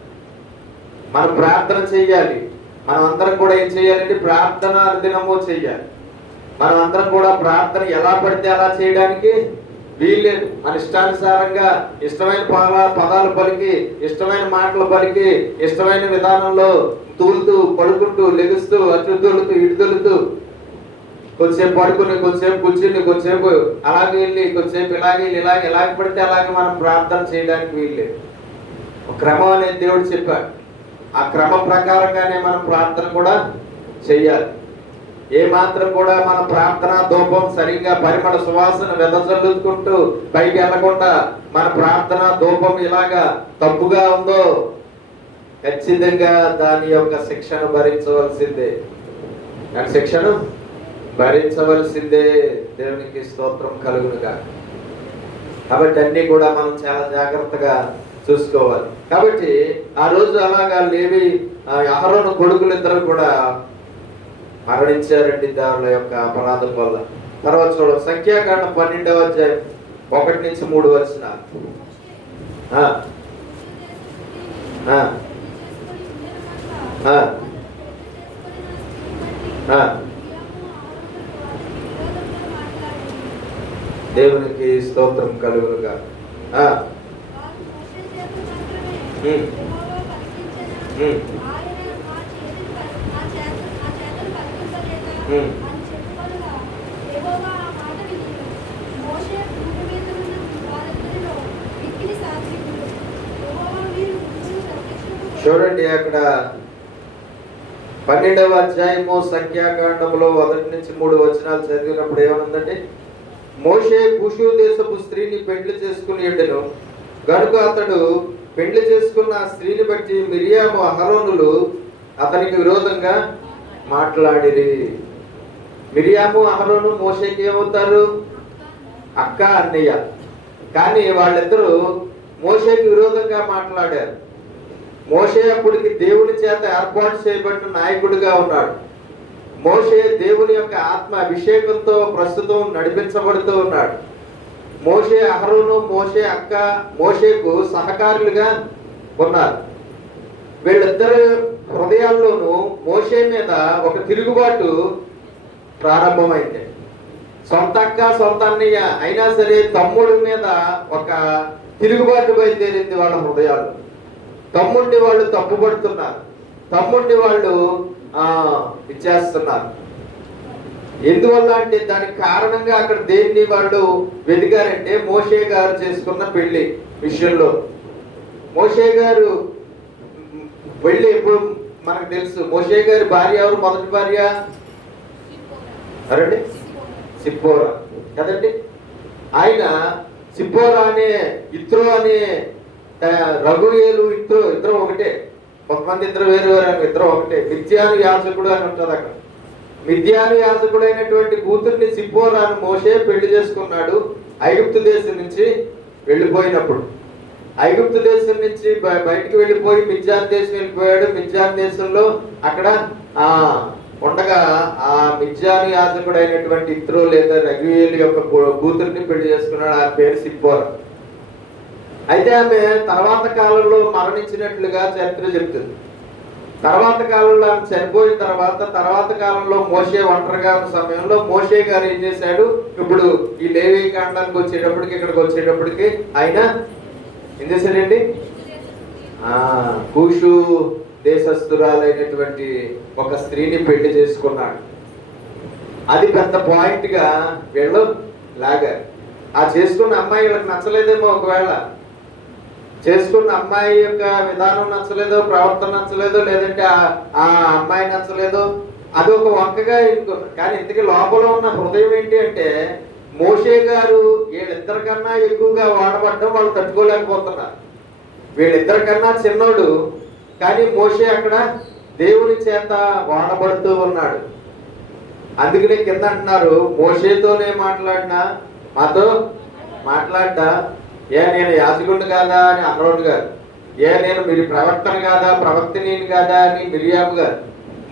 మనం ప్రార్థన చెయ్యాలి. మనం అందరం కూడా ఏం చేయాలంటే ప్రార్థన అనుదినము చెయ్యాలి. మనం అందరం కూడా ప్రార్థన ఎలా పడితే అలా చేయడానికి వీల్లేదు. మన ఇష్టానుసారంగా ఇష్టమైన పదాలు పలికి, ఇష్టమైన మాటలు పలికి, ఇష్టమైన విధానంలో తూలుతూ, పడుకుంటూ, లెగుస్తూ, అటు దొలుతూ, ఇటు దొలుతూ, కొద్దిసేపు పడుకుని, కొద్దిసేపు కూర్చుని, కొద్దిసేపు అలాగే వెళ్ళి, కొద్దిసేపు ఇలాగే ఎలాగే పడితే అలాగే మనం ప్రార్థన చేయడానికి వీల్లేదు. ఒక క్రమం అనేది దేవుడు చెప్పాడు. ఆ క్రమ ప్రకారంగానే మనం ప్రార్థన కూడా చెయ్యాలి. ఏ మాత్రం కూడా మన ప్రార్థన ధూపం సరిగ్గా పరిమళ సువాసన వెదజల్లుకుంటూ పైకి వెళ్ళకుండా మన ప్రార్థన ధూపం ఇలాగా తప్పుగా ఉందో ఖచ్చితంగా దాని యొక్క శిక్షను భరించవలసిందే. దాని శిక్షను భరించవలసిందే. దేవునికి స్తోత్రం కలుగునుగా. కాబట్టి అన్ని కూడా మనం చాలా జాగ్రత్తగా చూసుకోవాలి. కాబట్టి ఆ రోజు అలాగా లేవి అహరోను కొడుకులు ఇద్దరు కూడా మరణించారండి వాళ్ళ యొక్క అపరాధం వల్ల. తర్వాత చూడ సంఖ్యాకాండం 12వ అధ్యాయం 1 నుంచి 3 వచనాలు. దేవునికి స్తోత్రం కలుగునుగా. చూడండి అక్కడ 12వ అధ్యాయము సంఖ్యాకాండంలో 1 నుంచి 3 వచనాలు చదివినప్పుడు ఏమనుందంటే, మోషే కూషు దేశపు స్త్రీని పెండ్లి చేసుకుని ఉండెను గనుక అతడు పెండ్లి చేసుకున్న ఆ స్త్రీని బట్టి మిరియాము అహరోనులు అతనికి విరోధంగా మాట్లాడిరి. మిరియాము అహరోను మోషేకి ఏమవుతారు? అక్క, అన్నయ్య. కానీ వాళ్ళిద్దరూ మోషేకి విరోధంగా మాట్లాడారు. మోషే అప్పటికి దేవుని చేత ఏర్పాటు చేయబడిన నాయకుడిగా ఉన్నాడు. మోషే దేవుని యొక్క ఆత్మ అభిషేకంతో ప్రస్తుతం నడిపించబడుతూ ఉన్నాడు. మోషే అహరోను, మోషే అక్క మోషేకు సహకారులుగా ఉన్నారు. వీళ్ళిద్దరు హృదయాల్లోనూ మోషే మీద ఒక తిరుగుబాటు ప్రారంభమైంది. సొంత అక్క, సొంత అన్నయ్య అయినా సరే తమ్ముడి మీద ఒక తిరుగుబాటు బయలుదేరింది వాళ్ళ హృదయాల్లో. తమ్ముడిని వాళ్ళు తప్పుపడుతున్నారు, తమ్ముడిని వాళ్ళు ఇచ్చేస్తున్నారు. ఎందువల్ల అంటే దానికి కారణంగా అక్కడ దేన్ని వాళ్ళు వెతికారంటే మోషే గారు చేసుకున్న పెళ్లి విషయంలో. మోషే గారు వెళ్ళి ఎప్పుడు మనకు తెలుసు, మోషే గారి భార్య ఎవరు? మొదటి భార్య అరండి సిప్పోరా కదండి. ఆయన సిప్పోరా అనే ఇత్రో అనే రఘుయేలు ఇద్దరు ఒకటే. కొంతమంది ఇద్దరు వేరు వేరు, ఇద్దరు ఒకటే. మిద్యాను యాజకుడు అని ఉంటుంది అక్కడ. మిద్యాను యాజకుడు అయినటువంటి కూతుర్ని సిప్పోరాను మోషే పెళ్లి చేసుకున్నాడు ఐగుప్తు దేశం నుంచి వెళ్ళిపోయినప్పుడు. ఐగుప్తు దేశం నుంచి బయటికి వెళ్ళిపోయి మిద్యాన్ దేశం వెళ్ళిపోయాడు. మిద్యాన్ దేశంలో అక్కడ ఉండగా ఆ మిద్యాను యాజకుడు అయినటువంటి ఇత్రో లేదా రఘుయేలు యొక్క కూతుర్ని పెళ్లి చేసుకున్నాడు. ఆ పేరు సిప్పోరా. అయితే ఆమె తర్వాత కాలంలో మరణించినట్లుగా చరిత్ర చెప్తుంది. తర్వాత కాలంలో ఆమె చనిపోయిన తర్వాత కాలంలో మోషే ఒంటరిగా ఉన్న సమయంలో మోషే గారు ఏం చేశాడు? ఇప్పుడు ఈ లేవి కాండానికి వచ్చేటప్పటికి, ఇక్కడికి వచ్చేటప్పటికి ఆయన ఏం చేశాడండి? కూషు దేశస్థురాలైనటువంటి ఒక స్త్రీని పెళ్లి చేసుకున్నాడు. అది పెద్ద పాయింట్ గా వీళ్ళు లాగారు. ఆ చేసుకున్న అమ్మాయి వీళ్ళకి నచ్చలేదేమో, ఒకవేళ చేసుకున్న అమ్మాయి యొక్క విధానం నచ్చలేదో, ప్రవర్తన నచ్చలేదో, లేదంటే ఆ అమ్మాయి నచ్చలేదో, అదొక వంకగా ఎన్నుకున్నారు. కానీ ఇంతకీ లోపల ఉన్న హృదయం ఏంటి అంటే మోషే గారు వీళ్ళిద్దరికన్నా ఎక్కువగా వాడబడ్డం వాళ్ళు తట్టుకోలేకపోతున్నారు. వీళ్ళిద్దరికన్నా చిన్నోడు, కానీ మోషే అక్కడ దేవుని చేత వాడబడుతూ ఉన్నాడు. అందుకనే కింద అంటున్నారు, మోషేతోనే మాట్లాడినా మాతో మాట్లాడ్డా, నేను యాజకుడిని కాదా అని అన్నోడు గారు, నేను మీరు ప్రవక్తను కాదా, ప్రవక్తని కాదా అని మిరియాము గారు,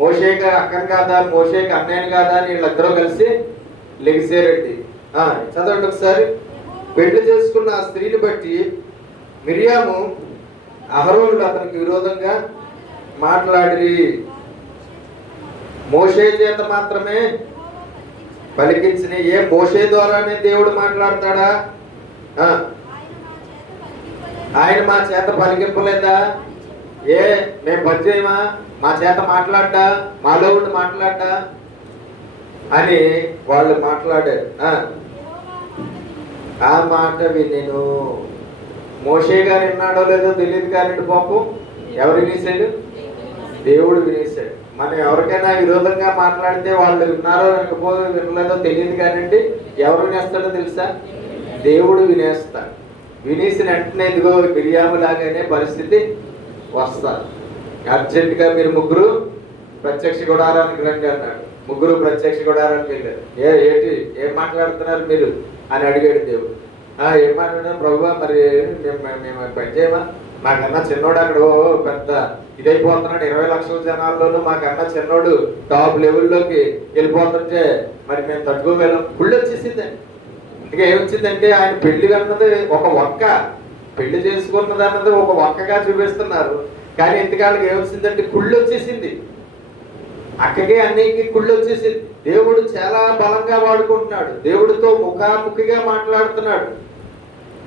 మోషే గారు అక్కని కాదా, మోషేకి అన్నయ్యని కాదా అని వీళ్ళిద్దరూ కలిసి లెగిసారండి. చదవండి ఒకసారి. పెళ్లి చేసుకున్న ఆ స్త్రీని బట్టి మిరియాము అహరోనుడు అతనికి విరోధంగా మాట్లాడి మోషే చేత మాత్రమే పలికించిన. మోషే ద్వారానే దేవుడు మాట్లాడతాడా? ఆయన మా చేత పలికింపలేదా? మేము పరిచయమా? మా చేత మాట్లాడ్డా, మాలో ఉండి మాట్లాడ్డా అని వాళ్ళు మాట్లాడారు. ఆ మాట వినేను. మోషే గారు విన్నాడో లేదో తెలియదు కానీ పాపం ఎవరు వినేశాడు? దేవుడు వినేశాడు. మనం ఎవరికైనా విరోధంగా మాట్లాడితే వాళ్ళు విన్నారో వినలేదో తెలియదు కానండి, ఎవరు వినేస్తాడో తెలుసా? దేవుడు వినేస్తాడు. వినేసిన వెంటనే ఇదిగో మిరియాము లాగానే పరిస్థితి వస్తారు. అర్జెంటుగా మీరు ముగ్గురు ప్రత్యక్ష గుడారానికి రండి అన్నాడు. ముగ్గురు ప్రత్యక్ష గుడారానికి వెళ్ళారు. ఏంటి ఏం మాట్లాడుతున్నారు మీరు అని అడిగాడు దేవుడు. ఏం మాట్లాడారు ప్రభువా, మరి మేము పని చేయమా? మాకన్నా చిన్నోడు అక్కడ పెద్ద ఇదైపోతున్నాడు, 20 లక్షల జనాల్లోనూ మాకన్నా చిన్నోడు టాప్ లెవెల్లోకి వెళ్ళిపోతుంటే మరి మేము తట్టుకోగలం. కుళ్ళు వచ్చేసిందండి. ఇంకా ఏమొచ్చిందంటే ఆయన పెళ్లి అన్నది ఒక వంక, పెళ్లి చేసుకున్నది అన్నది ఒక వంకగా చూపిస్తున్నారు. కానీ ఇంతకాలకి ఏమొచ్చిందంటే కుళ్ళు వచ్చేసింది. అక్కగే అన్నిటికీ కుళ్ళు వచ్చేసింది. దేవుడు చాలా బలంగా వాడుకుంటున్నాడు. దేవుడితో ముఖాముఖిగా మాట్లాడుతున్నాడు.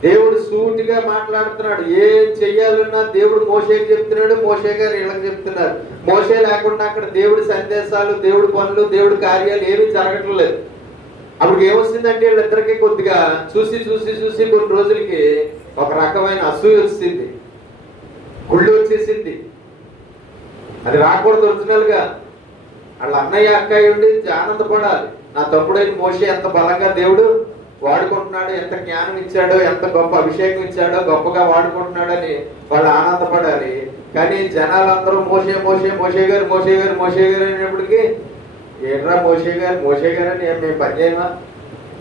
దేవుడు సూటిగా మాట్లాడుతున్నాడు. ఏం చెయ్యాలన్నా దేవుడు మోషేకి చెప్తున్నాడు, మోషే గారు వీళ్ళకి చెప్తున్నారు. మోషే లేకుండా అక్కడ దేవుడి సందేశాలు, దేవుడి పనులు, దేవుడి కార్యాలు ఏమీ జరగటం లేదు. అప్పుడు ఏమొచ్చిందంటే వీళ్ళిద్దరికి కొద్దిగా చూసి కొన్ని రోజులకి ఒక రకమైన అసూయ వచ్చింది, గుళ్ళు వచ్చేసింది. అది రాకూడదు. ఒరిజినల్గా వాళ్ళ అన్నయ్య అక్కయ్య ఉండి ఆనందపడాలి. నా తమ్ముడైన మోషే ఎంత బలంగా దేవుడు వాడుకుంటున్నాడు, ఎంత జ్ఞానం ఇచ్చాడో, ఎంత గొప్ప అభిషేకం ఇచ్చాడో, గొప్పగా వాడుకుంటున్నాడని వాళ్ళు ఆనందపడాలి. కానీ జనాలందరూ మోషే గారు అనేటప్పటికీ ఏంట్రా మోషే గారు అని మేము పని చేయమా,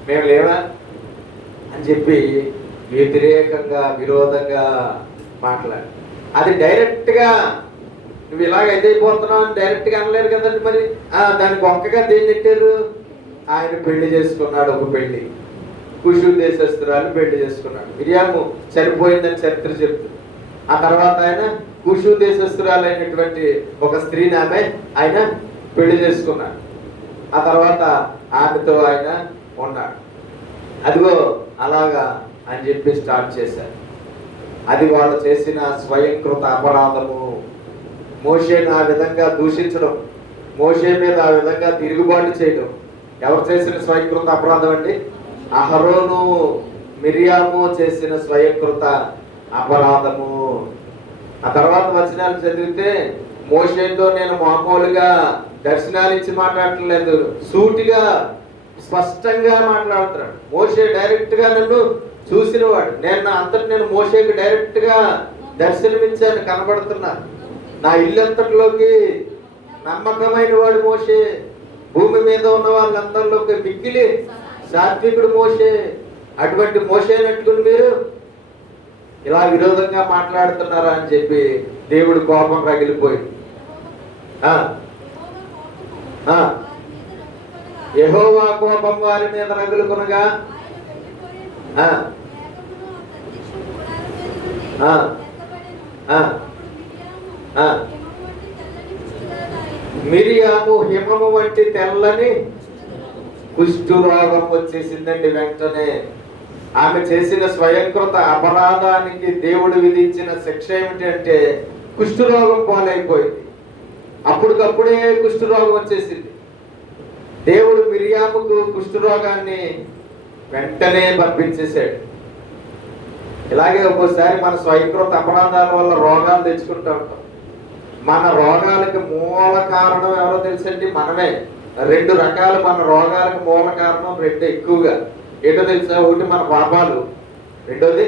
మేము లేవా అని చెప్పి వ్యతిరేకంగా విరోధంగా మాట్లాడు. అది డైరెక్ట్గా నువ్వు ఇలాగ ఎదైపోతున్నావు అని డైరెక్ట్గా అనలేరు కదండి. మరి దానికి వంకగా దేన్ని నెట్టారు? ఆయన పెళ్లి చేసుకున్నాడు. ఒక పెళ్లి కుషు దేశస్తురాలు పెళ్లి చేసుకున్నాడు. మిరియాము చనిపోయిందని చరిత్ర చెప్తుంది. ఆ తర్వాత ఆయన కుషు దేశస్తురాలైనటువంటి ఒక స్త్రీని ఆయన పెళ్లి చేసుకున్నాడు. ఆ తర్వాత ఆమెతో ఆయన ఉన్నాడు. అదిగో అలాగా అని చెప్పి స్టార్ట్ చేశారు. అది వాళ్ళు చేసిన స్వయంకృత అపరాధము. మోషేని ఆ విధంగా దూషించడం, మోషే మీద ఆ విధంగా తిరుగుబాటు చేయడం, ఎవరు చేసిన స్వయంకృత అపరాధం అండి? అహరోను మిరియాము చేసిన స్వయంకృత అపరాధము. ఆ తర్వాత వచనాలు చదివితే మోషేతో నేను మామూలుగా దర్శనాలు ఇచ్చి మాట్లాడట్లేదు, సూటిగా స్పష్టంగా మాట్లాడుతున్నాడు. మోషే డైరెక్ట్ గా నన్ను చూసినవాడు, నేను మోషేకి డైరెక్ట్ గా దర్శనమిచ్చాను, కనబడుతున్నాను. నా ఇల్లంతటిలోకి నమ్మకమైన వాడు మోషే, భూమి మీద ఉన్న వాళ్ళందరిలోకి మిక్కిలి సాత్వికుడు మోషే. అటువంటి మోషేని పెట్టుకుని మీరు ఇలా విరోధంగా మాట్లాడుతున్నారా అని చెప్పి దేవుడు కోపం రగిలిపోయింది. యెహోవా కోపం వారి మీద రగులుకొనగా మిరియాము హిమము వంటి తెల్లని కుష్ఠరోగం వచ్చేసిందండి. వెంటనే ఆమె చేసిన స్వయంకృత అపరాధానికి దేవుడు విధించిన శిక్ష ఏమిటి అంటే కుష్ఠరోగం పాలైపోయింది. అప్పటికప్పుడే కుష్ఠరోగం వచ్చేసింది. దేవుడు మిరియాముకు కుష్ఠరోగాన్ని వెంటనే పంపించేశాడు. ఇలాగే ఒక్కోసారి మన స్వయంకృత అపరాధాల వల్ల రోగాలు తెచ్చుకుంటూ ఉంటాం. మన రోగాలకి మూల కారణం ఎవరో తెలుసండి? మనమే. 2 రకాలు మన రోగాలకు మూల కారణం, 2 ఎక్కువగా. ఏంటో తెలుసా? ఒకటి మన పాపాలు, రెండోది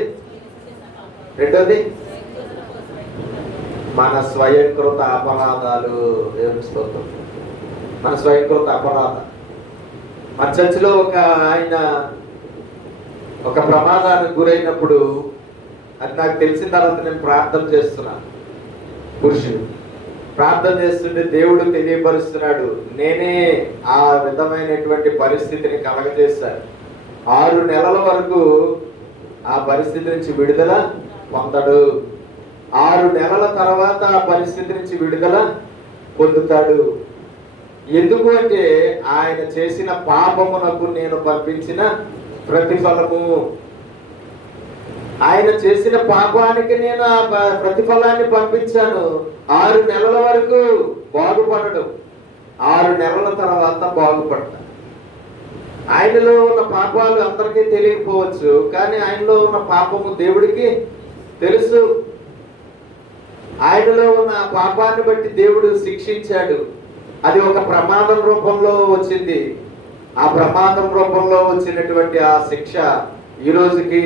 మన స్వయంకృత అపరాధాలు. దేవుని స్తోత్రం. మన స్వయంకృత అపరాధం. మన చర్చిలో ఆయన ఒక ప్రమాదానికి గురైనప్పుడు, అది నాకు తెలిసిన తర్వాత నేను ప్రార్థన చేస్తున్నాను. పురుషుడు ప్రార్థన చేస్తుంటే దేవుడు తెలియపరుస్తున్నాడు, నేనే ఆ విధమైనటువంటి పరిస్థితిని కలగజేశాను. 6 నెలల వరకు ఆ పరిస్థితి నుంచి విడుదల పొందడు. 6 నెలల తర్వాత ఆ పరిస్థితి నుంచి విడుదల పొందుతాడు. ఎందుకు అంటే ఆయన చేసిన పాపమునకు నేను పంపించిన ప్రతిఫలము. ఆయన చేసిన పాపానికి నేను ఆ ప్రతిఫలాన్ని పంపించాను. 6 నెలల వరకు బాగుపడడం, 6 నెలల తర్వాత బాగుపడతాడు. ఆయనలో ఉన్న పాపాలు అందరికీ తెలియకపోవచ్చు, కానీ ఆయనలో ఉన్న పాపము దేవుడికి తెలుసు. ఆయనలో ఉన్న పాపాన్ని బట్టి దేవుడు శిక్షించాడు. అది ఒక ప్రమాదం రూపంలో వచ్చింది. ఆ ప్రమాదం రూపంలో వచ్చినటువంటి ఆ శిక్ష ఈ రోజుకి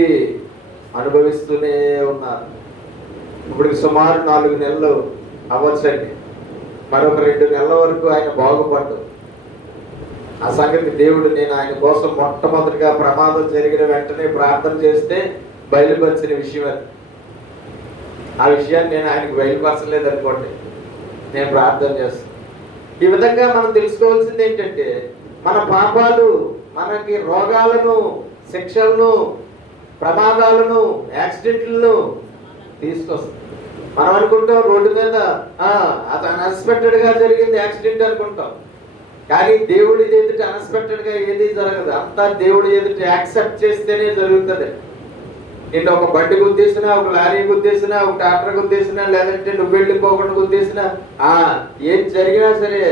అనుభవిస్తూనే ఉన్నారు. ఇప్పుడు సుమారు 4 నెలలు అవ్వచ్చండి. మరొక 2 నెలల వరకు ఆయన బాగుపడ్డాడు. ఆ సంగతి దేవుడు, నేను ఆయన కోసం మొట్టమొదటిగా ప్రమాదం జరిగిన వెంటనే ప్రార్థన చేస్తే బయలుపరిచిన విషయం అది. ఆ విషయాన్ని నేను ఆయనకు బయలుపరచలేదు అనుకోండి, నేను ప్రార్థన చేస్తాను. ఈ విధంగా మనం తెలుసుకోవాల్సింది ఏంటంటే, మన పాపాలు మనకి రోగాలను, శిక్షలను, ప్రమాదాలను, యాక్సిడెంట్లను తీసుకొస్తాయి. మనం అనుకుంటాం రోడ్డు మీద అది అన్ఎక్స్పెక్టెడ్ గా జరిగింది యాక్సిడెంట్ అనుకుంటాం, కానీ దేవుడి ఎదుట అన్ఎక్స్పెక్టెడ్ గా ఏది జరగదు. అంతా దేవుడి ఎదుట యాక్సెప్ట్ చేస్తేనే జరుగుతుంది. నిన్ను ఒక బండి గుద్దేసినా, ఒక లారీ గుద్దేసినా, ఒక ట్రాక్టర్ గుద్దేసినా, లేదంటే నువ్వు వెళ్ళిపోకుండా గుద్దేసినా, ఏం జరిగినా సరే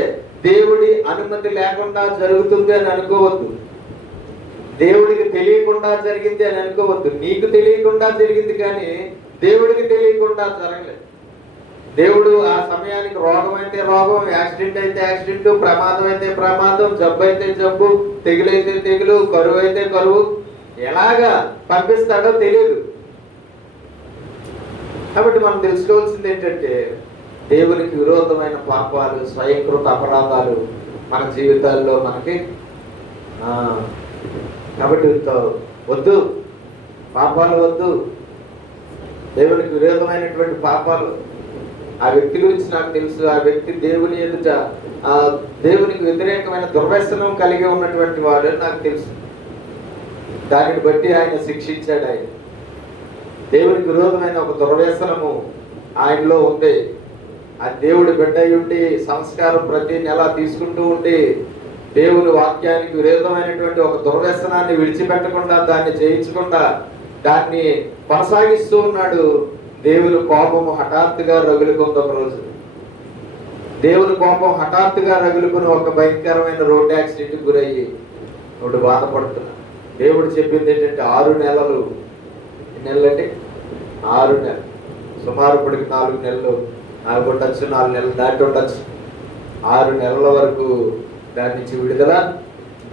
దేవుడి అనుమతి లేకుండా జరుగుతుంది అని అనుకోవద్దు. దేవుడికి తెలియకుండా జరిగింది అని అనుకోవద్దు. నీకు తెలియకుండా జరిగింది, కానీ దేవుడికి తెలియకుండా జరగలేదు. దేవుడు ఆ సమయానికి రోగం అయితే రోగం, యాక్సిడెంట్ అయితే యాక్సిడెంట్, ప్రమాదం అయితే ప్రమాదం, జబ్బు అయితే జబ్బు, తెగులు అయితే తెగులు, కరువు అయితే కరువు, ఎలాగా పంపిస్తాడో తెలియదు. కాబట్టి మనం తెలుసుకోవాల్సింది ఏంటంటే, దేవునికి విరోధమైన పాపాలు, స్వయంకృత అపరాధాలు మన జీవితాల్లో మనకి కాబట్టి వద్దు, పాపాలు వద్దు, దేవునికి విరోధమైనటువంటి పాపాలు. ఆ వ్యక్తి గురించి నాకు తెలుసు. ఆ వ్యక్తి దేవుని ఎదుట దేవునికి వ్యతిరేకమైన దుర్వ్యసనం కలిగి ఉన్నటువంటి వాడు నాకు తెలుసు. దానిని బట్టి ఆయన శిక్షించాడు. ఆయన దేవునికి విరోధమైన ఒక దుర్వ్యసనము ఆయనలో ఉంది. ఆ దేవుడి బిడ్డ ఉండి సంస్కారం ప్రతి నెల తీసుకుంటూ ఉండి దేవుని వాక్యానికి విరోధమైనటువంటి ఒక దుర్వ్యసనాన్ని విడిచిపెట్టకుండా, దాన్ని జయించకుండా దాన్ని కొనసాగిస్తూ ఉన్నాడు. దేవుని కోపము హఠాత్తుగా రగులుకుంది. ఒక రోజు దేవుని కోపం హఠాత్తుగా రగులుకుని ఒక భయంకరమైన రోడ్డు యాక్సిడెంట్ గురయ్యి ఇప్పుడు బాధపడుతున్నా. దేవుడు చెప్పింది ఏంటంటే 6 నెలలు. ఎన్ని నెలలండి? 6 నెలలు. సుమారు ఇప్పటికి 4 నెలలు ఆగి ఉండొచ్చు, 4 నెలలు దాటి ఉండొచ్చు. 6 నెలల వరకు దాని నుంచి విడుదల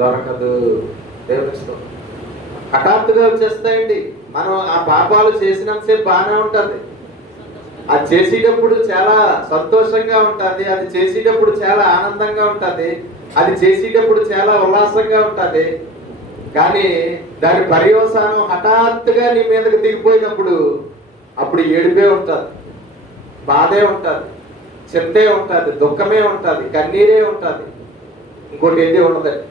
దొరకదు. దేవుని స్తోత్రం. హఠాత్తుగా వచ్చేస్తాయండి. మనం ఆ పాపాలు చేసినంతసేపు బాగానే ఉంటుంది. అది చేసేటప్పుడు చాలా సంతోషంగా ఉంటుంది, అది చేసేటప్పుడు చాలా ఆనందంగా ఉంటుంది, అది చేసేటప్పుడు చాలా ఉల్లాసంగా ఉంటుంది. కానీ దాని పర్యవసానం హఠాత్తుగా నీ మీదకి దిగిపోయినప్పుడు అప్పుడు ఏడుపే ఉంటుంది, బాధే ఉంటుంది, చింతే ఉంటుంది, దుఃఖమే ఉంటుంది, కన్నీరే ఉంటుంది. ఇంకోటి ఏది ఉండదండి.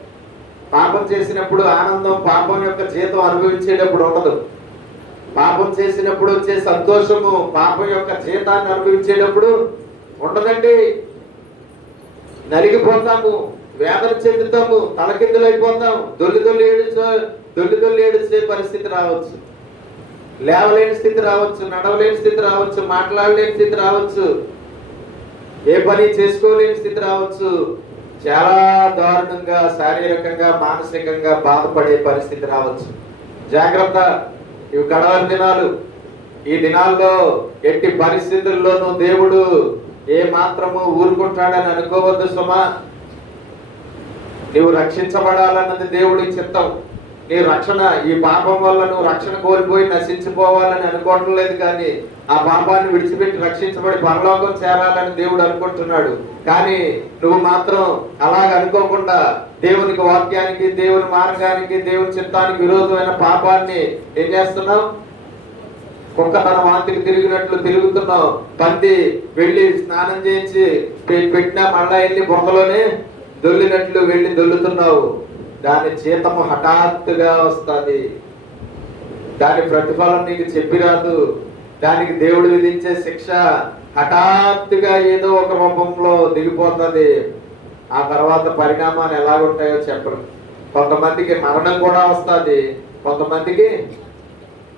పాపం చేసినప్పుడు ఆనందం, పాపం యొక్క జీతం అనుభవించేటప్పుడు ఉండదు. పాపం చేసినప్పుడు వచ్చే సంతోషము, పాపం యొక్క జీతాన్ని అనుభవించేటప్పుడు ఉండదండి. నలిగిపోతాము, వేదన చెందుతాము, తలకిందులైపోతాం, దొల్లి ఏడ్చే పరిస్థితి రావచ్చు, లేవలేని స్థితి రావచ్చు, నడవలేని స్థితి రావచ్చు, మాట్లాడలేని స్థితి రావచ్చు, ఏ పని చేసుకోలేని స్థితి రావచ్చు. చాలా దారుణంగా శారీరకంగా మానసికంగా బాధపడే పరిస్థితి రావచ్చు. జాగ్రత్త, ఇవి గడవని దినాలు. ఈ దినాల్లో ఎట్టి పరిస్థితుల్లోనూ దేవుడు ఏ మాత్రము ఊరుకుంటాడని అనుకోవద్దు సుమా. నీవు రక్షించబడాలన్నది దేవుడి చిత్తం. నీ రక్షణ, ఈ పాపం వల్ల నువ్వు రక్షణ కోల్పోయి నశించిపోవాలని అనుకోవటం లేదు, కానీ ఆ పాపాన్ని విడిచిపెట్టి రక్షించబడి పరలోకం చేరాలని దేవుడు అనుకుంటున్నాడు. కానీ నువ్వు మాత్రం అలాగ అనుకోకుండా దేవునికి వాక్యానికి, దేవుని మార్గానికి, దేవుని చిత్తానికి విరోధమైన పాపాన్ని ఏం చేస్తున్నావు? కుక్క తన వాంతికి తిరిగినట్లు తిరుగుతున్నావు. పంది వెళ్ళి స్నానం చేయించి పెట్టినా మళ్ళా వెళ్ళి బొమ్మలోనే దొల్లినట్లు వెళ్ళి దొల్లుతున్నావు. దాని జీతము హఠాత్తుగా వస్తుంది. దాని ప్రతిఫలం నీకు చెప్పి రాదు. దానికి దేవుడు విధించే శిక్ష హఠాత్తుగా ఏదో ఒక రూపంలో దిగిపోతుంది. ఆ తర్వాత పరిణామాలు ఎలాగుంటాయో చెప్పరు. కొంతమందికి మరణం కూడా వస్తుంది, కొంతమందికి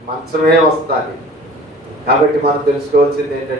మంచమే వస్తుంది. కాబట్టి మనం తెలుసుకోవాల్సింది ఏంటంటే